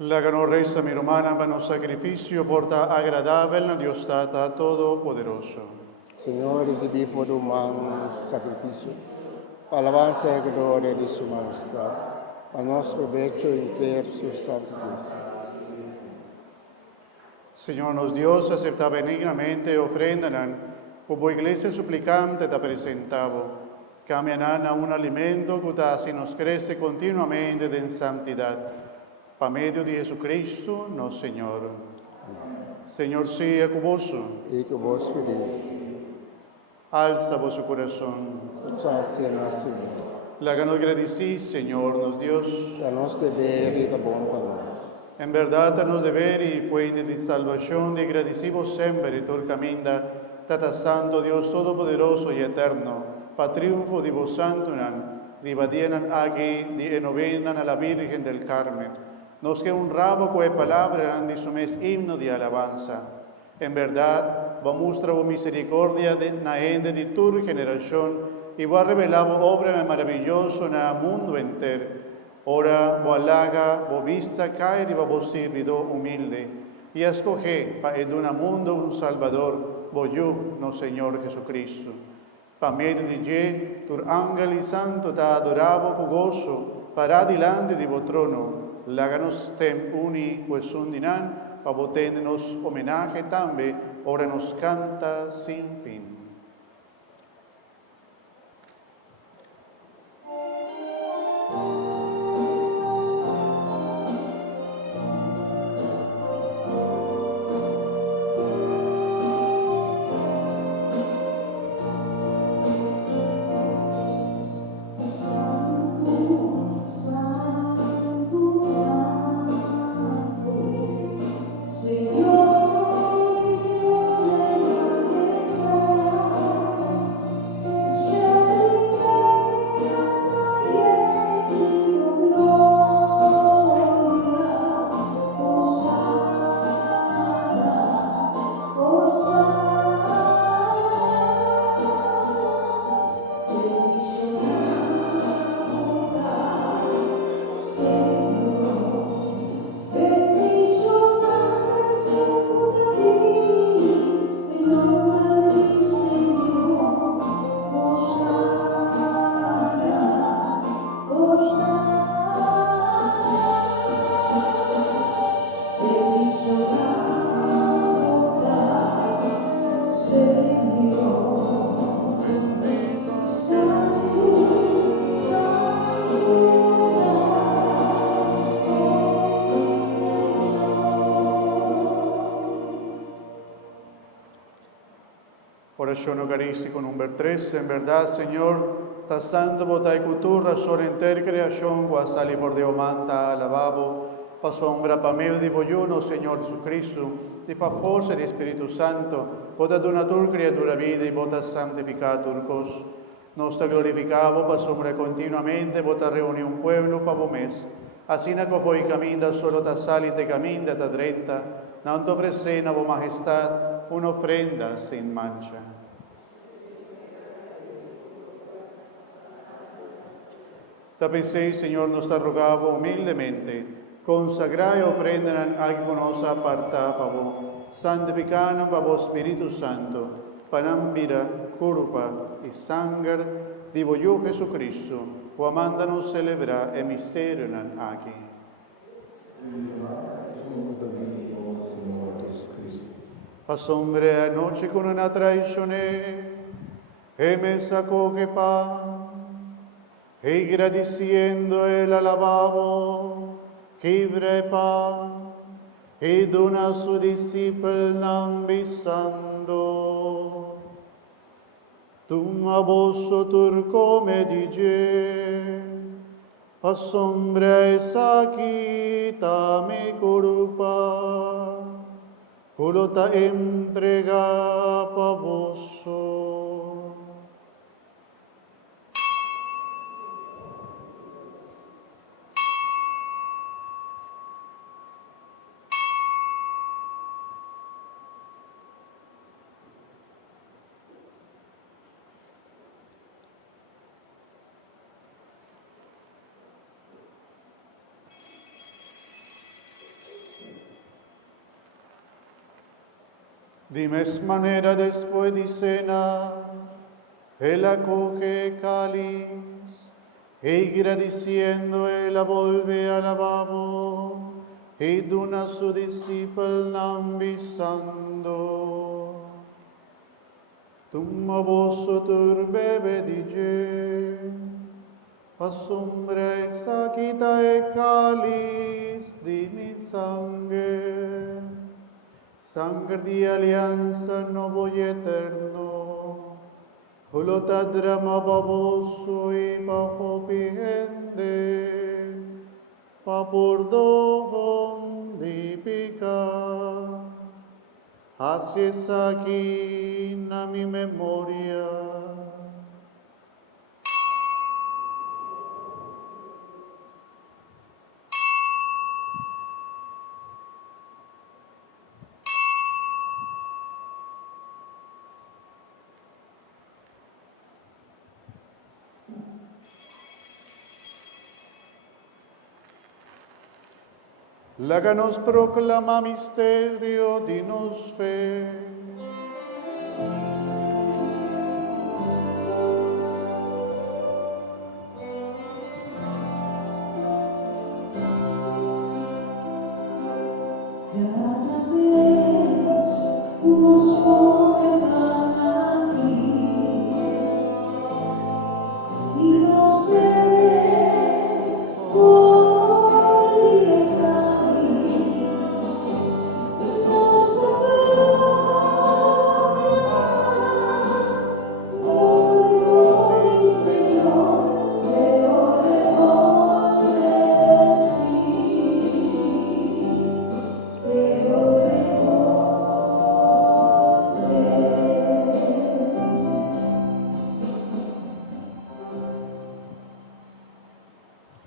La ganorresa mi romana, vano sacrificio, porta agradable a Dios Tata Todopoderoso. Señor, recibí por humano sacrificio, alabanza y gloria de su majestad, a nuestro provecho entero su santificio. Señor nos Dios, acepta benignamente ofrendan, como iglesia suplicante te presentavo, cambian a un alimento que así nos crece continuamente en santidad. Pa medio de Jesucristo, no Señor. Señor sea con vos, Y que vos espíritu, alza vuestro corazón. sacia nación, Láganos agradecís, Señor nos Dios. a nos deber y da bom para En verdad, a nos deber y fuente de salvación, de agradecimos siempre tu caminda, Tata Santo Dios Todopoderoso y Eterno, pa triunfo de vos santo, ribadienan aquí, de enovenan a la Virgen del Carmen, nos que un rabo que palabra de su mes himno de alabanza. En verdad, va mostrar vos misericordia de na ende de tu generación, y va revelar obra maravillosa en el mundo entero. Ora, bo alaga, bo vista caer y vos servido humilde, y escoge pa ed un mundo un Salvador, bo yo, no Señor Jesucristo. Pa medio de je, tur ángel y santo te adorabo con gozo, para delante de vo trono, láganos tem uni, pues un dinan, pa botendenos homenaje también, ora nos canta sin fin. Oración eucarística número 3. En verdad, Señor, ta santo botai cultura sobre enter creación, guasali por Dios manta, alababo, pa sombra, pa medio de boyuno, Señor Jesucristo, y pa forza de Espíritu Santo, bota donatur criatura vida y bota santificar turcos. Nos te glorificamos, pa sombra continuamente, bota reunir un pueblo pa mes. Así na co voi caminda, solo ta sali te caminda, ta dreta, nanto presena, vo majestad, una ofrenda sin mancha. Tapecéis, Señor, nos te rogamos humildemente, consagrai ofrendan a que nos aparta pavo, santificanan pavo Espíritu Santo, panam vida, curpa y sangre, divo yo Jesucristo, o amandanos celebrar el misterio aquí. Señor Jesucristo. Pasombre anoche con una traición, e me sacó que pan, e agradeciendo el alababo, quibre pan, y dona a su discípulo besando. Tum a vosso turco me dice, asombra esa quita mi culpa, culo ta entrega pa vosso. De mes manera, después de cena, él acoge el cáliz, y agradeciendo, él la vuelve al lavabo, y dona a su discípulo diciendo: Tum vosso tur bebe dice, asombra quita el cáliz de mi sangre, sangre de alianza nuevo y eterno, colota drama baboso y bajo pigende, pa por don de pica, haces aquí na mi memoria. La que nos proclama misterio, dinos fe.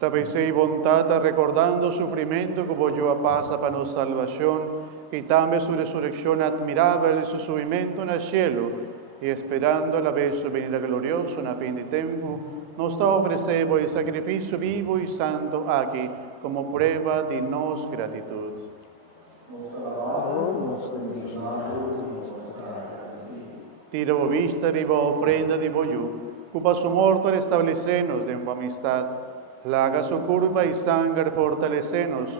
Tabesei bontata recordando sufrimiento como yo a pasa para nuestra salvación y también su resurrección admirable y su subimiento en el cielo y esperando la vez su venida gloriosa en fin de tiempo, nos ofrecemos el sacrificio vivo y santo aquí como prueba de nos gratitud. Tira vista de ofrenda de boyu, cupa su muerte restablecernos de tu amistad, laga su curva y sangre fortalecernos,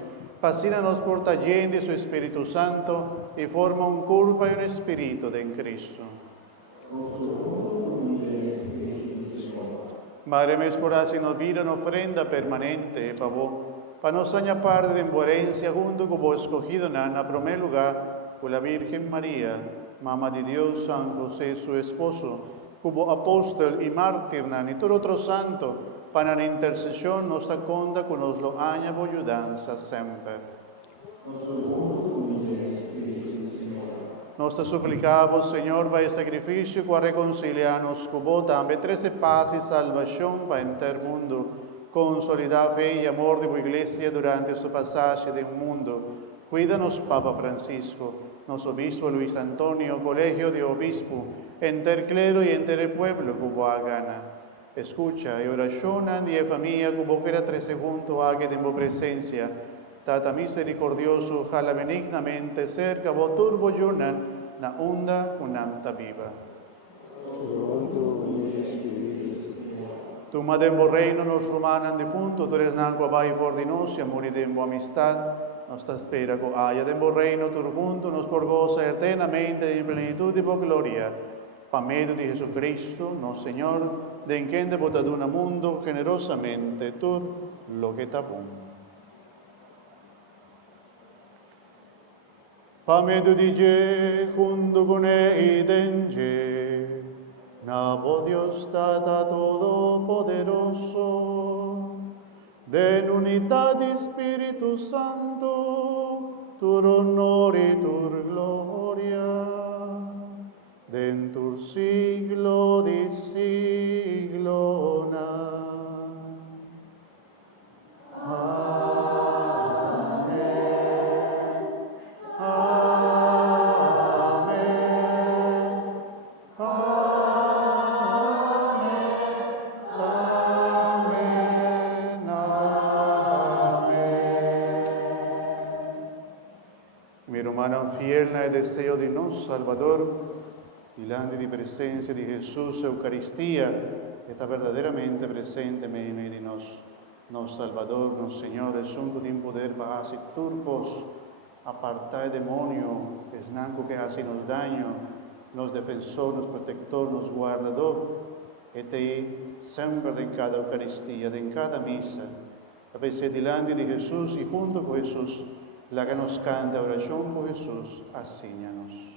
fascínanos por taller de su Espíritu Santo y forma un curva y un espíritu de Cristo. Madre mía, por así nos vida en ofrenda permanente, favor, para nos añapar de envuerencia junto con vos escogido en primer lugar, con la Virgen María, Mamá de Dios, San José, su esposo, como apóstol y mártir, y todo otro santo, para la intercesión nos da conta con nos lo aña ayudanza siempre. Nos te suplicamos, Señor, para el sacrificio para reconciliarnos con vos, también 13 paz y salvación para el mundo, consolidar fe y amor de tu iglesia durante su pasaje del mundo. Cuídanos, Papa Francisco, nuestro obispo Luis Antonio, colegio de obispo, enter clero y enter el pueblo como gana. Escucha y oración y familia como quiera 13 junto a que en tu presencia. Tata misericordioso, jala benignamente cerca voturbo yunan, na onda unanta viva. Tu madembo reino nos romanan difunto, tu eres nagua vai for di nos, y moridembo amistad, nos ta espera co haya dembo reino tu junto, nos por goza eternamente de plenitud y por gloria. Pa medio de Jesucristo, no Señor, de en quien botaduna mundo, generosamente tú lo que tapón. Pa medio di je, junto con e denge, nabo Dios Tata Todopoderoso, de unidad de Espíritu Santo, tu honor y tu gloria, dentur siglo di siglo na. Spero umano fiel e deseo di nostro Salvador, delante di presenza di Gesù, Eucaristia, que está verdaderamente presente en medio de nos Salvador, nos Señor, es un con poder para hacer turcos, apartar el demonio, es nanco que hace nos daño, nos defensor, nos protector, nos guardador, e te siempre en cada Eucaristía, en cada misa, a veces delante de Jesús y junto con Jesús, la que nos canta oración con Jesús, asíñanos.